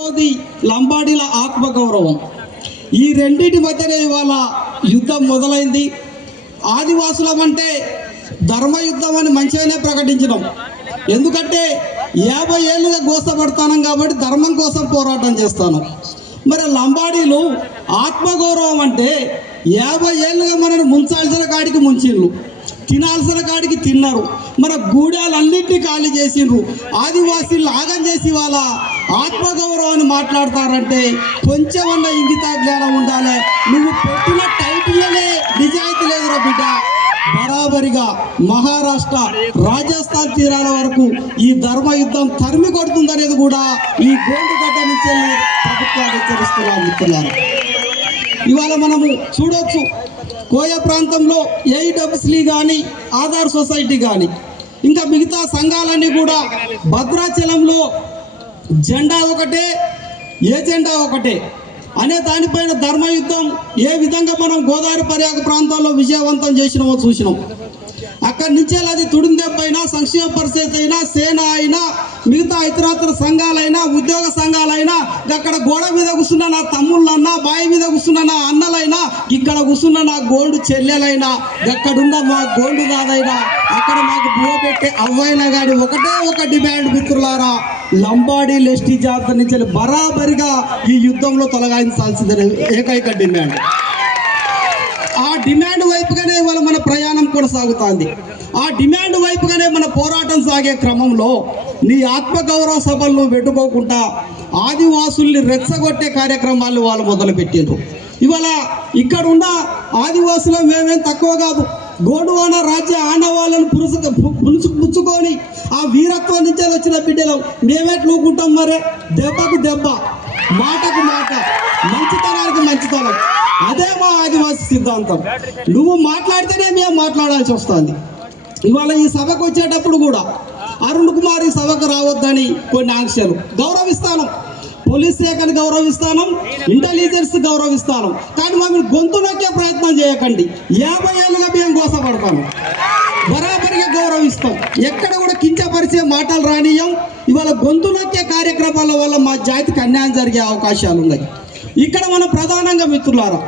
రెండవది లంబాడీల ఆత్మగౌరవం. ఈ రెండింటి మధ్యనే ఇవాళ యుద్ధం మొదలైంది. ఆదివాసులం అంటే ధర్మ అని మంచిగానే ప్రకటించడం ఎందుకంటే యాభై ఏళ్ళుగా గోసపడతాను కాబట్టి ధర్మం కోసం పోరాటం చేస్తాను. మరి లంబాడీలు ఆత్మగౌరవం అంటే యాభై ఏళ్ళుగా మనల్ని ముంచాల్సిన కాడికి ముంచిళ్ళు. తినాల్సిన కాడికి తిన్నారు. మన గూడాలన్నింటినీ ఖాళీ చేసిండ్రు. ఆదివాసీలు ఆగం చేసి వాళ్ళ ఆత్మగౌరవాన్ని మాట్లాడతారంటే కొంచెమన్న ఇంగిత జ్ఞానం ఉండాలి. నువ్వు పెట్టిన టైటిల్లోనే నిజాయితీ లేదురా బిడ్డ. బరాబరిగా మహారాష్ట్ర రాజస్థాన్ తీరాల వరకు ఈ ధర్మ యుద్ధం తరిమి కొడుతుందనేది కూడా ఈ గోండుగడ్డ నుంచి ప్రభుత్వాలు హెచ్చరిస్తున్నారు ఇవాళ మనము చూడొచ్చు. కోయ ప్రాంతంలో ఏఈడబ్ల్యూసీ కానీ ఆధార్ సొసైటీ కానీ ఇంకా మిగతా సంఘాలన్నీ కూడా భద్రాచలంలో జెండా ఒకటే ఏజెండా ఒకటే అనే దానిపైన ధర్మయుద్ధం ఏ విధంగా మనం గోదావరి పర్యాక ప్రాంతాల్లో విజయవంతం చేసినామో చూసినాం. అక్కడి నుంచి అది తుడిందెబ్బైనా సంక్షేమ పరిస్థితి అయినా సేన అయినా మిగతా ఇతరత్ర సంఘాలైనా ఉద్యోగ సంఘాలైనా అక్కడ గోడ మీద కూర్చున్న నా తమ్ముళ్ళన్నా బావి మీద కూర్చున్న నా అన్నలైనా ఇక్కడ కూర్చున్న నా గోల్డ్ చెల్లెలైనా ఎక్కడున్న మా గోల్డ్ దాదైనా అక్కడ మాకు బువ పెట్టే అవ్వైనా కానీ ఒకటే ఒక డిమాండ్ మిత్రులారా లంబాడి లెస్టీ జాతర నుంచి బరాబరిగా ఈ యుద్ధంలో తొలగాయించాల్సిందే ఏకైక డిమాండ్. ఆ డిమాండ్ వైపుగానే వాళ్ళ కొనసాగుతోంది. ఆ డిమాండ్ వైపుగానే మన పోరాటం సాగే క్రమంలో నీ ఆత్మగౌరవ సభలు పెట్టుకోకుండా ఆదివాసుల్ని రెచ్చగొట్టే కార్యక్రమాలు వాళ్ళు మొదలుపెట్టిండ్రు ఇవాళ ఇక్కడ ఉన్న ఆదివాసులు మేమేం తక్కువ కాదు. గోడువాన రాజ్య ఆనవాళ్ళను పురుసు పులుసు పుచ్చుకొని ఆ వీరత్వం నుంచే వచ్చిన బిడ్డలు. మేమెట్లుకుంటాం మరే. దెబ్బకు దెబ్బ. మాటకు మాట మంచితనానికి మంచితనం. అదే మా ఆదివాసి సిద్ధాంతం. నువ్వు మాట్లాడితేనే మేము మాట్లాడాల్సి వస్తుంది. ఇవాళ ఈ సభకు వచ్చేటప్పుడు కూడా అరుణ్ కుమార్ ఈ సభకు రావద్దని కొన్ని ఆంక్షలు. గౌరవిస్తాను. పోలీస్ శాఖను గౌరవిస్తాను ఇంటెలిజెన్స్ గౌరవిస్తాను. కానీ మమ్మల్ని గొంతు నొక్కే ప్రయత్నం చేయకండి. యాభై ఏళ్ళుగా మేము గోసపడతాము. బరాబరిగా గౌరవిస్తాం. ఎక్కడ కూడా కించపరిచే మాటలు రానియం ఇవాళ గొంతు నొక్కే కార్యక్రమాల వల్ల మా జాతికి అన్యాయం జరిగే అవకాశాలు ఉన్నాయి. ఇక్కడ మనం ప్రధానంగా మిత్రులారా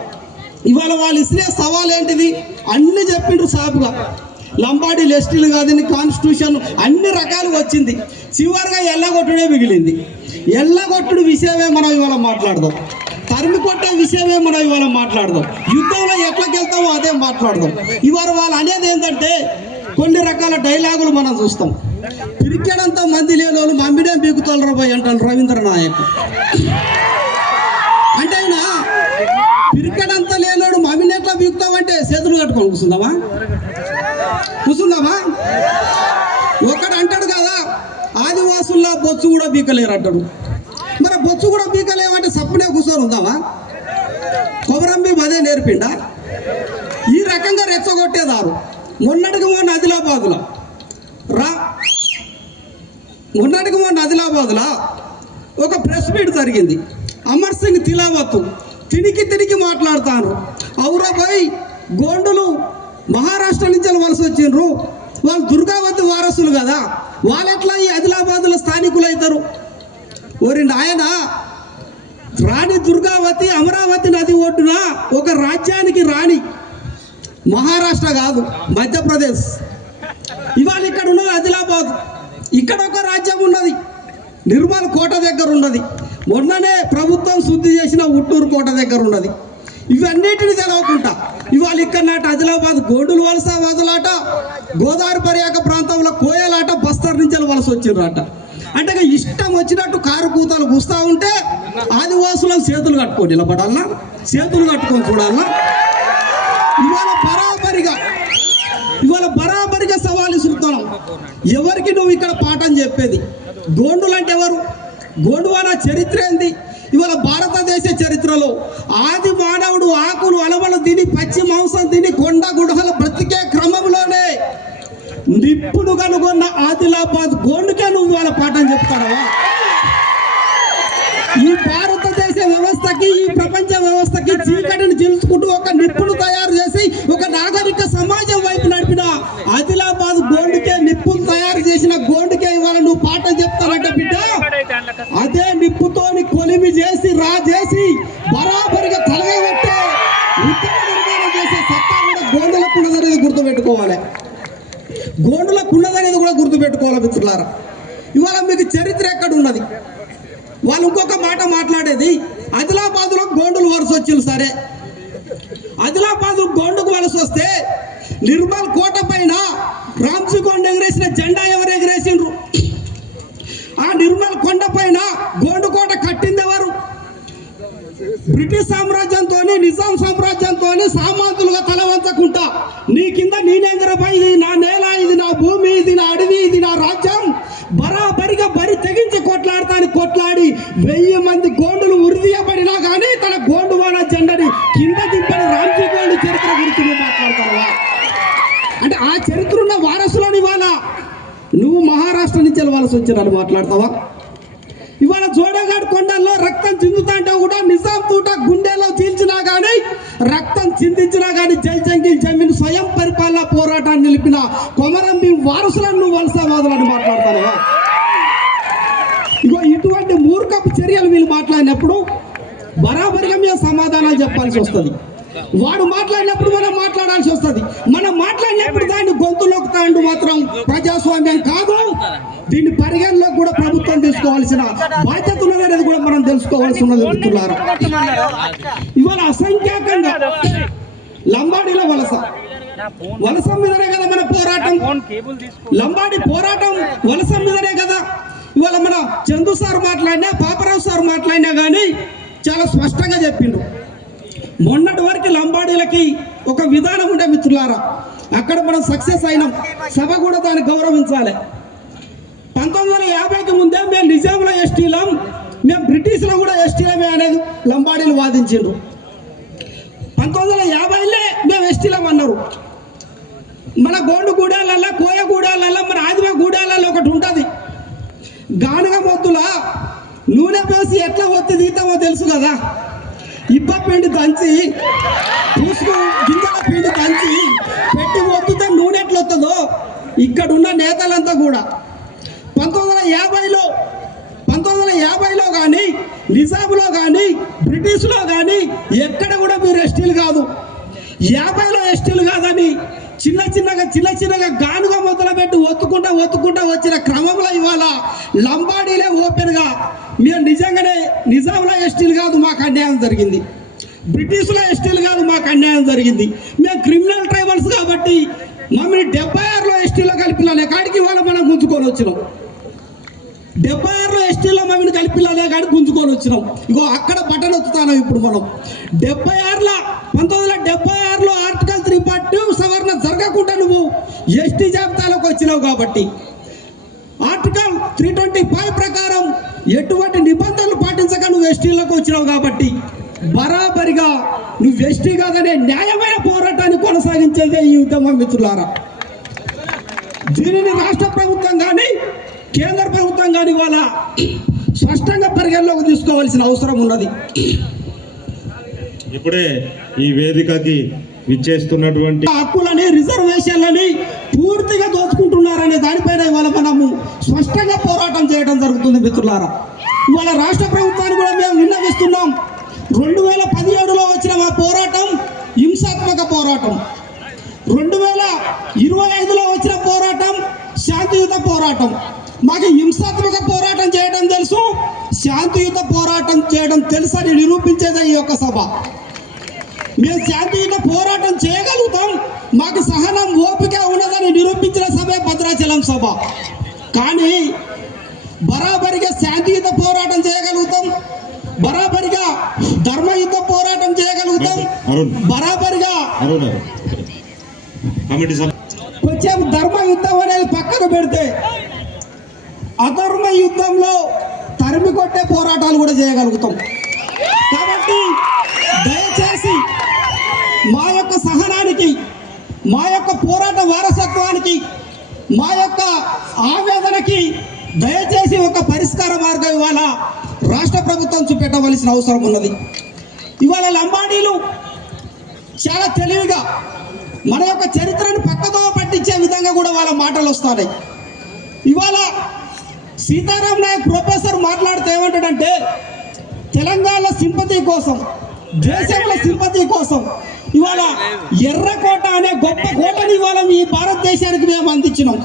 ఇవాళ వాళ్ళు ఇస్తే సవాల్ ఏంటిది? అన్ని చెప్పిండ్రు సాపుగా. లంబాడీ లెస్టులు కాదని కాన్స్టిట్యూషన్ అన్ని రకాలు వచ్చింది. చివరిగా ఎల్లగొట్టడే మిగిలింది. ఎల్లగొట్టుడు విషయమే మనం ఇవాళ మాట్లాడదాం. తరిమి కొట్టే విషయమే మనం ఇవాళ మాట్లాడదాం. యుద్ధంలో ఎట్లకి వెళ్తామో అదే మాట్లాడదాం. ఇవాళ వాళ్ళు అనేది ఏంటంటే కొన్ని రకాల డైలాగులు మనం చూస్తాం. పిరికెడంత మంది లేని వాళ్ళు మమ్మిడే బీకుతారు రాబోయ్ అంటారు రవీంద్ర నాయక్. అంటే ఆయన పిరికెడంత లేనోడు మమ్మిని ఎట్లా బీకుతామంటే చేతులు కట్టుకొని కూర్చుందామా? కూర్చుందామా? ఒకడు అంటాడు కదా ఆదివాసుల్లో బొచ్చు కూడా బీకలేరు అంటాడు మరి బొచ్చు కూడా బీకలేమంటే సప్పునే కూర్చొని ఉందామా కొమరంబి అదే నేర్పిండా? ఈ రకంగా రెచ్చగొట్టేదారు. మొన్నటికి మొన్న ఆదిలాబాదులో. రా. మొన్నటికి మొన్న ఆదిలాబాదులో ఒక ప్రెస్ మీట్ జరిగింది. అమర్ సింగ్ తిలావత్ తినికి తినికి మాట్లాడతాను. ఔరాబాయ్ గోండులు మహారాష్ట్ర నుంచి వలస వచ్చిండ్రు. వాళ్ళు దుర్గావతి వారసులు కదా. వాళ్ళెట్లా ఈ ఆదిలాబాద్లో స్థానికులు అవుతారు ఓరి నాయన రాణి దుర్గావతి అమరావతి నది ఒడ్డున ఒక రాజ్యానికి రాణి. మహారాష్ట్ర కాదు మధ్యప్రదేశ్. ఇవాళ ఇక్కడ ఉన్నది ఆదిలాబాద్. ఇక్కడ ఒక రాజ్యం ఉన్నది. నిర్మల్ కోట దగ్గర ఉన్నది. మొన్ననే ప్రభుత్వం శుద్ధి చేసిన ఉట్టూరు కోట దగ్గర ఉన్నది. ఇవన్నిటిని తెలవకుండా. ఇవాళ ఇక్కడ నాటి ఆదిలాబాద్ గోడులు వలస వదలాట గోదావరి పర్యాక ప్రాంతంలో కోయలాట బస్తర్ నుంచి వలస వచ్చిర్రాట. అంటే ఇష్టం వచ్చినట్టు కారు కూతలు కూస్తూ ఉంటే ఆదివాసులను చేతులు కట్టుకొని నిలబడాలన్నా చేతులు కట్టుకొని చూడాలన్నా ఇవాళ బరాబరిగా ఇవాళ బరాబరిగా సవాలు ఇస్తున్నాం ఎవరికి నువ్వు ఇక్కడ పాఠం చెప్పేది? గోండులు అంటే ఎవరు? గోండువాన చరిత్ర ఏంది ఇవాళ భారతదేశ చరిత్రలో ఆది మానవుడు ఆకులు అలవలు తిని మందిని కొండ గుడహలు బ్రతికే క్రమంలోనే నిప్పును కనుగొన్న ఆదిలాబాద్ గోండుకే నువ్వు వాళ్ళ పాఠం చెప్తాడవా గుర్తుపెట్టుకోవాలి మిత్రులారా? ఇవాళ మీకు చరిత్ర ఎక్కడ ఉన్నది వాళ్ళు ఇంకొక మాట మాట్లాడేది ఆదిలాబాద్లో గోండులు వలస వచ్చింది సరే. ఆదిలాబాద్ గోండుకు వలస వస్తే నిర్మల్ కోట పైన రామ్జీ కొండ ఎగరేసిన జెండా ఎవరు ఎగరేసిండ్రు? ఆ నిర్మల్ కొండ పైన గోండు కోట కట్టింది ఎవరు? బ్రిటిష్ సామ్రాజ్యంతో నిజాం సామ్రాజ్యంతో సామాంతులుగా తలవంచకుంటా నీ కింద నేనెంగరపై ఇది అడవి ఇది నా అడవి ఇది నా రాజ్యం బరాబరిగా బరి తెగించి కొట్లాడతాను కొట్లాడి వెయ్యి మంది గోండులు ఉరిదీయబడినా కానీ తన గోండు జెండని కింద దింపని రామ్జీ గోండు చరిత్ర గురించి నువ్వు మాట్లాడతావా? అంటే ఆ చరిత్ర ఉన్న వారసులోని వాళ్ళ నువ్వు మహారాష్ట్ర నుంచి వెళ్ళవలసి వచ్చినని మాట్లాడతావా? ఇవాళ జోడగాడ్ కొండల్లో రక్తం చిందుతాంటే కూడా నిజాం తూట గుండెలో చీల్చినా కానీ రక్తం చిందించినా కానీ జల్జంగిల్ జమీన్ స్వయం పరిపాలన పోరాటాన్ని నిలిపిన కొమరం భీం వారసులను నువ్వు వలసవాదులని మాట్లాడతానుగా ఇగో ఇటువంటి మూర్ఖపు చర్యలు వీళ్ళు మాట్లాడినప్పుడు బరాబరిగా మేము సమాధానాలు చెప్పాల్సి వస్తుంది. వాడు మాట్లాడినప్పుడు మనం మాట్లాడాల్సి వస్తుంది. మనం మాట్లాడినప్పుడు దాన్ని గొంతులోకి తాండు మాత్రం ప్రజాస్వామ్యం కాదు. దీన్ని తెలుసుకోవాల్సిన బాధ్యత ఉన్నదనేది కూడా మనం తెలుసుకోవాల్సి ఉన్నది మిత్రులారా. ఇవాళ అసంఖ్యాకంగా లంబాడీల వలస. వలస మీదనే కదా మన పోరాటం. లంబాడి పోరాటం వలస మీదనే కదా. ఇవాళ మన చందు సార్ మాట్లాడినా పాపరావు సార్ మాట్లాడినా కానీ చాలా స్పష్టంగా చెప్పిండ్రు. మొన్నటి వరకు లంబాడీలకి ఒక విధానం ఉండే మిత్రులారా. అక్కడ మనం సక్సెస్ అయినాం. సభ కూడా దాన్ని గౌరవించాలి. పంతొమ్మిది వందల యాభైకి ముందే మేము నిజాంలో ఎస్టీలం మేము బ్రిటిష్లో కూడా ఎస్టీలమే అనేది లంబాడీలు వాదించిండ్రు. పంతొమ్మిది వందల యాభైలే మేము ఎస్టీలం అన్నారు. మన గోండు గూడాలల్లో కోయ గూడాలల్లో మన ఆదిమ గూడాలలో ఒకటి ఉంటుంది. గానుగ మొత్తుల నూనె పోసి ఎట్లా ఒత్తి తీతామో తెలుసు కదా? ఇబ్బ పిండి దంచి పూసుకు గింజల పిండి దంచి పెట్టి ఒత్తుతే నూనె ఎట్లా వస్తుందో ఇక్కడున్న నేతలంతా కూడా. యాభైలో పంతొమ్మిది వందల యాభైలో కానీ నిజాంలో కానీ బ్రిటిష్లో కానీ ఎక్కడ కూడా మీరు ఎస్టీలు కాదు. యాభైలో ఎస్టీలు కాదని చిన్న చిన్నగా చిన్న చిన్నగా గానుగా మొదలు పెట్టి ఒత్తుకుంటా ఒత్తుకుంటా వచ్చిన క్రమంలో ఇవాళ లంబాడీలే ఓపెన్గా మేము నిజంగానే నిజాంలో ఎస్టీలు కాదు మాకు అన్యాయం జరిగింది. బ్రిటిష్లో ఎస్టీలు కాదు మాకు అన్యాయం జరిగింది. మేము క్రిమినల్ ట్రైబల్స్ కాబట్టి మమ్మల్ని డెబ్బై ఆరులో ఎస్టీలో కలిపిన కాడికి ఇవాళ మనం గుంజుకొని వచ్చినాం. డెబ్బై ఆరులో ఎస్టీలో మమ్మల్ని కలిపిల్లలే కానీ గుంజుకొని వచ్చినాం. ఇగో అక్కడ బటన్ వత్తుతాను ఇప్పుడు మనం. డెబ్బై ఆరులో పంతొమ్మిది వందల డెబ్బై ఆరులో ఆర్టికల్ త్రీ పార్టీ సవరణ జరగకుండా నువ్వు ఎస్టీ జాబితాలోకి వచ్చినావు కాబట్టి. ఆర్టికల్ త్రీ ట్వంటీ ఫైవ్ ప్రకారం ఎటువంటి నిబంధనలు పాటించక నువ్వు ఎస్టీలోకి వచ్చినావు కాబట్టి బరాబరిగా నువ్వు ఎస్టీ కాదనే న్యాయమైన పోరాటాన్ని కొనసాగించేదే ఈ ఉద్యమం మిత్రులారా. దీనిని రాష్ట్ర ప్రభుత్వం కానీ కేంద్ర ప్రభుత్వం కానీ ఇవాళ. స్పష్టంగా పరిగణలోకి తీసుకోవాల్సిన అవసరం ఉన్నది. ఇప్పుడే ఈ వేదికకి విచ్చేస్తున్నటువంటి హక్కులని రిజర్వేషన్లని పూర్తిగా దోచుకుంటున్నారనే దానిపైన ఇవాళ మనము స్పష్టంగా పోరాటం చేయడం జరుగుతుంది మిత్రులారా. ఇవాళ రాష్ట్ర ప్రభుత్వాన్ని కూడా మేము విన్నవిస్తున్నాం. రెండు వేల పదిహేడులో వచ్చిన మా పోరాటం హింసాత్మక పోరాటం. రెండు వేల ఇరవై ఐదులో వచ్చిన పోరాటం శాంతియుత పోరాటం. మాకు హింసాత్మక పోరాటం చేయడం తెలుసు శాంతియుత పోరాటం చేయడం తెలుసని నిరూపించేదే ఈ యొక్క సభ. మేము శాంతియుత పోరాటం చేయగలుగుతాం మాకు సహనం ఓపిక ఉన్నదని నిరూపించిన సభే భద్రాచలం సభ. కానీ బరాబరిగా శాంతియుత పోరాటం చేయగలుగుతాం బరాబరిగా ధర్మయుద్ధ పోరాటం చేయగలుగుతాం బరాబరిగా కొంచెం ధర్మ యుద్ధం అనేది పక్కన పెడితే అధర్మ యుద్ధంలో తరిమి కొట్టే పోరాటాలు కూడా చేయగలుగుతాం. కాబట్టి దయచేసి మా యొక్క సహనానికి మా యొక్క పోరాట వారసత్వానికి మా యొక్క ఆవేదనకి దయచేసి ఒక పరిష్కార మార్గం ఇవాళ రాష్ట్ర ప్రభుత్వం చూపెట్టవలసిన అవసరం ఉన్నది. ఇవాళ లంబాడీలు చాలా తెలివిగా మన యొక్క చరిత్రను పక్కదో పట్టించే విధంగా కూడా వాళ్ళ మాటలు వస్తున్నాయి. ఇవాళ సీతారాం నాయక్ ప్రొఫెసర్ మాట్లాడితే ఏమంటాడంటే తెలంగాణ సింపతి కోసం దేశంలో సింపతి కోసం ఇవాళ ఎర్రకోట అనే గొప్ప కోటని ఇవాళ ఈ భారతదేశానికి మేము అందించినాం.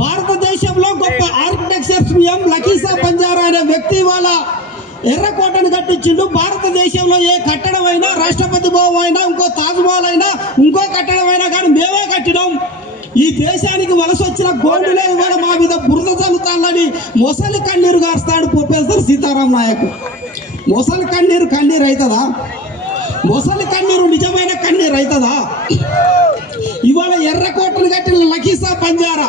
భారతదేశంలో గొప్ప ఆర్కిటెక్చర్స్ మేము లకీసా పంజారా అనే వ్యక్తి ఇవాళ ఎర్రకోటను కట్టించిండు. భారతదేశంలో ఏ కట్టడం అయినా రాష్ట్రపతి భవన్ అయినా ఇంకో తాజ్మహల్ అయినా ఇంకో కట్టడం అయినా కానీ మేమే కట్టినాం. ఈ దేశానికి వలస వచ్చిన గోండులే ఇవాళ మా మీద బురద చల్లుతానని మొసలి కన్నీరు గారుస్తాడు ప్రొఫెసర్ సీతారాం నాయక్. మొసలి కన్నీరు కన్నీరు అవుతుందా మొసలి కన్నీరు నిజమైన కన్నీరు అవుతుందా ఇవాళ ఎర్రకోటలు కట్టిన లకీసా బంజారా.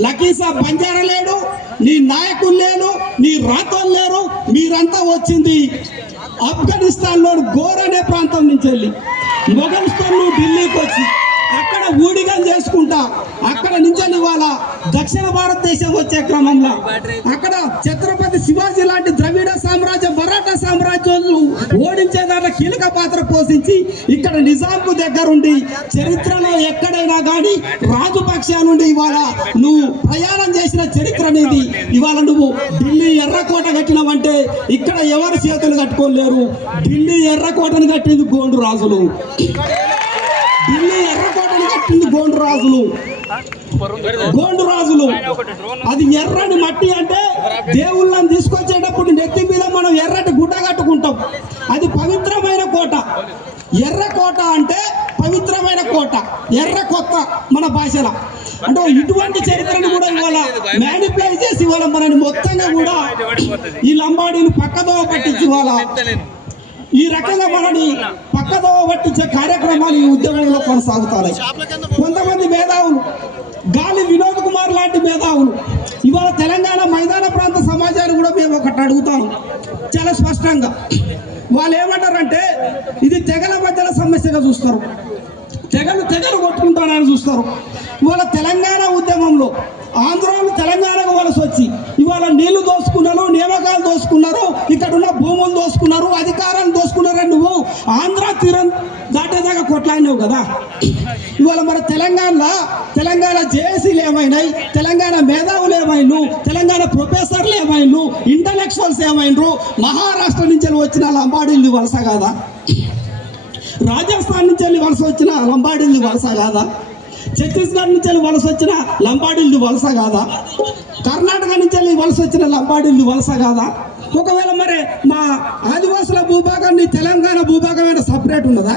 లకీసా బంజారా లేడు నీ నాయకులు లేరు నీ రాతలు లేరు మీరంతా వచ్చింది ఆఫ్ఘనిస్తాన్లో గోర్ అనే ప్రాంతం నుంచి వెళ్ళి. మొఘల్స్తో ఢిల్లీకి వచ్చి ఊడిగం చేసుకుంటా. అక్కడ నుంచి ఇవాళ దక్షిణ భారతదేశం వచ్చే క్రమంలో. అక్కడ ఛత్రపతి శివాజీ లాంటి ద్రవిడ సామ్రాజ్యం మరాఠా సామ్రాజ్యాలు ఓడించే దాంట్లో కీలక పాత్ర పోషించి ఇక్కడ నిజాంకు దగ్గరుండి చరిత్రలో ఎక్కడైనా కానీ రాజపక్షాల నుండి ఇవాళ నువ్వు ప్రయాణం చేసిన చరిత్ర అనేది ఇవాళ నువ్వు ఢిల్లీ ఎర్రకోట కట్టినవంటే ఇక్కడ ఎవరు చేతులు కట్టుకోలేరు? ఢిల్లీ ఎర్రకోటను కట్టింది గోండు రాజులు. ఢిల్లీ ఎర్రకోట కట్టింది గోండు రాజులు గోండు రాజులు అది ఎర్రని మట్టి అంటే దేవుళ్ళని తీసుకొచ్చేటప్పుడు నెత్తి మీద మనం ఎర్రటి గుడ్డ కట్టుకుంటాం. అది పవిత్రమైన కోట. ఎర్ర కోట అంటే పవిత్రమైన కోట. ఎర్ర కొత్త మన భాషలో. అంటే ఇటువంటి చరిత్రను కూడా ఇవాళ మేనిఫ్లై చేసి ఇవాళ మనని మొత్తంగా కూడా ఈ లంబాడీని పక్కదో పట్టించి ఇవాళ ఈ రకంగా మనని పక్కదో పట్టించే కార్యక్రమాలు ఈ ఉద్యమంలో కొనసాగుతాయి. కొంతమంది మేధావులు గాలి వినోద్ కుమార్ లాంటి మేధావులు ఇవాళ తెలంగాణ మైదాన ప్రాంత సమాజాన్ని కూడా మేము ఒకటి అడుగుతాను చాలా స్పష్టంగా. వాళ్ళు ఏమంటారంటే ఇది తెగల మధ్యల సమస్యగా చూస్తారు. తెగలు తెగలు కొట్టుకుంటారని చూస్తారు. ఇవాళ తెలంగాణ ఉద్యమంలో ఆంధ్రాలు తెలంగాణకు వలస వచ్చి ఇవాళ నీళ్ళు దోసుకున్నారు నియామకాలు దోసుకున్నారు ఇక్కడ ఉన్న భూములు దోసుకున్నారు అధికారాలు దోసుకున్నారని నువ్వు ఆంధ్ర తీరం దాటేదాకా కొట్లాడినావు కదా. ఇవాళ మన తెలంగాణలో తెలంగాణ జేఏసీలు ఏమైనాయి తెలంగాణ మేధావులు ఏమైండు తెలంగాణ ప్రొఫెసర్లు ఏమైనా ఇంటలెక్చువల్స్ ఏమైనరు మహారాష్ట్ర నుంచి వచ్చిన లంబాడీలు వలస కాదా? రాజస్థాన్ నుంచి వెళ్ళి వలస వచ్చిన లంబాడీలు వలస కాదా? ఛత్తీస్గఢ్ నుంచి వెళ్ళి వలస వచ్చిన లంబాడీలు వలస కాదా? కర్ణాటక నుంచి వెళ్ళి వలస వచ్చిన లంబాడీలు వలస కాదా? ఒకవేళ మరి మా ఆదివాసుల భూభాగాన్ని తెలంగాణ భూభాగం సపరేట్ ఉన్నదా?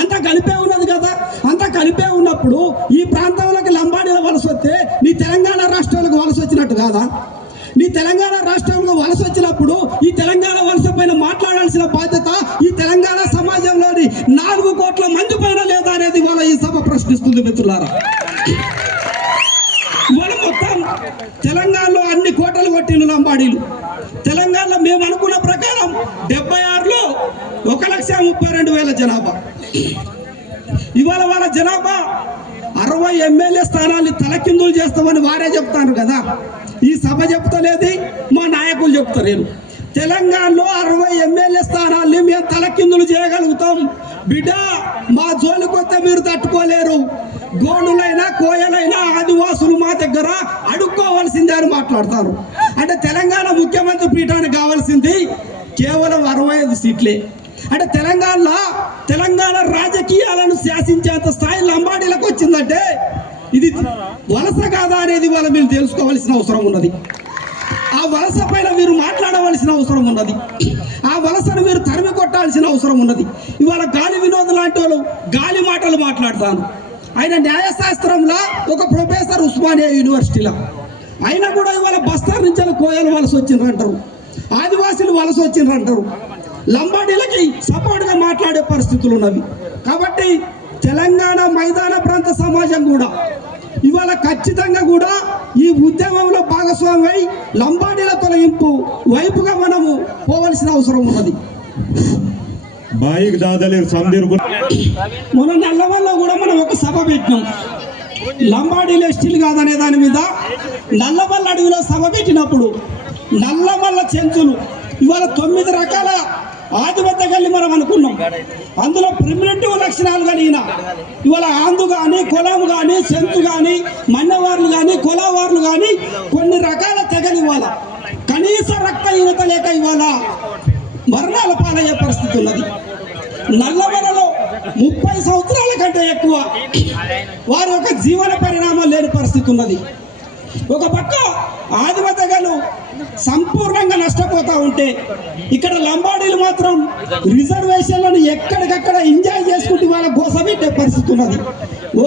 అంతా కలిపే ఉన్నది కదా. అంతా కలిపే ఉన్నప్పుడు ఈ ప్రాంతంలోకి లంబాడీల వలస వస్తే నీ తెలంగాణ రాష్ట్రాలకు వలస వచ్చినట్టు కాదా? నీ తెలంగాణ రాష్ట్రంలో వలస వచ్చినప్పుడు ఈ తెలంగాణ వలస పైన మాట్లాడాల్సిన బాధ్యత ఈ తెలంగాణ సమాజంలోని నాలుగు కోట్ల మంది పైన లేదా అనేది వాళ్ళ ఈ సభ ప్రశ్నిస్తుంది మిత్రులారా. ఇవాళ మొత్తం తెలంగాణలో అన్ని కోటలు కొట్టిన లంబాడీలు. తెలంగాణలో మేము అనుకున్న ప్రకారం డెబ్బై ఆరులో ఒక లక్ష ముప్పై రెండు వేల జనాభా. ఇవాళ వాళ్ళ జనాభా అరవై ఎమ్మెల్యే స్థానాన్ని తలకిందులు చేస్తామని వారే చెప్తాను కదా. ఈ సభ చెప్తలేదు మా నాయకులు చెప్తలేరు. తెలంగాణలో అరవై ఎమ్మెల్యే స్థానాలు మేము తలకిందులు చేయగలుగుతాం. బిడ్డ మా జోలికొస్తే మీరు తట్టుకోలేరు. గోండులైనా కోయలైనా ఆదివాసులు మా దగ్గర అడుక్కోవాల్సిందే అని మాట్లాడతారు. అంటే తెలంగాణ ముఖ్యమంత్రి పీఠానికి కావాల్సింది కేవలం అరవై ఐదు సీట్లే. అంటే తెలంగాణలో తెలంగాణ రాజకీయాలను శాసించేంత స్థాయి లంబాడీలకు వచ్చిందంటే ఇది వలస కాదా అనేది వాళ్ళ మీరు తెలుసుకోవాల్సిన అవసరం ఉన్నది. ఆ వలస పైన మీరు మాట్లాడవలసిన అవసరం ఉన్నది. ఆ వలసను మీరు తరిమి కొట్టాల్సిన అవసరం ఉన్నది. ఇవాళ గాలి వినోద్ లాంటి వాళ్ళు గాలి మాటలు మాట్లాడతాను ఆయన న్యాయశాస్త్రంలో ఒక ప్రొఫెసర్ ఉస్మానియా యూనివర్సిటీలో. అయినా కూడా ఇవాళ బస్తార్ నుంచి కోయలు వలస వచ్చిండ్రు అంటారు. ఆదివాసులు వలస వచ్చిండ్రు అంటారు. లంబాడీలకి సపోర్ట్గా మాట్లాడే పరిస్థితులు ఉన్నవి. కాబట్టి తెలంగాణ మైదాన ప్రాంత సమాజం కూడా ఇవాళ ఖచ్చితంగా కూడా ఈ ఉద్యమంలో భాగస్వామై లంబాడీల తొలగింపు వైపుగా మనము పోవలసిన అవసరం ఉన్నది. బాయికి దాదలేరు సందీర్ మన నల్లవల్లో కూడా మనం ఒక సభ పెట్టినాం. లంబాడీలో ఎస్టీలు కాదనే దాని మీద నల్లమల్ల అడవిలో సభ పెట్టినప్పుడు నల్లమల్ల చెంచులు ఇవాళ తొమ్మిది రకాల ఆధిపత్యగల్ని మనం అనుకున్నాం. అందులో ప్రిమిటివ్ లక్షణాలు కలిగిన ఇవాళ ఆందు కానీ కులం కానీ చెంచు కానీ మన్నవార్లు కానీ కులవార్లు కానీ కొన్ని రకాల తెగలు ఇవాళ. కనీస రక్తహీనత లేక ఇవాళ మరణాల పాలయ్యే పరిస్థితి ఉన్నది. నల్లమలలో ముప్పై సంవత్సరాల కంటే ఎక్కువ వారి యొక్క జీవన పరిణామం లేని పరిస్థితి ఉన్నది. ఒక పక్క ఆదిమ సంపూర్ణంగా నష్టపోతా ఉంటే ఇక్కడ లంబాడీలు మాత్రం రిజర్వేషన్లను ఎక్కడికక్కడ ఎంజాయ్ చేసుకుంటూ ఇవాళ గోసపెట్టే పరిస్థితి ఉన్నది.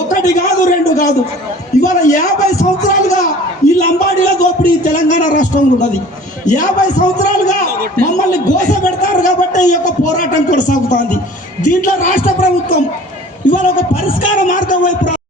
ఒకటి కాదు రెండు కాదు. ఇవాళ యాభై సంవత్సరాలుగా ఈ లంబాడీల దోపిడీ తెలంగాణ రాష్ట్రంలో ఉన్నది. యాభై సంవత్సరాలుగా మమ్మల్ని గోస పెడతారు కాబట్టి ఈ యొక్క పోరాటం కొనసాగుతోంది. దీంట్లో రాష్ట్ర ప్రభుత్వం ఇవాళ ఒక పరిష్కార మార్గం వైపు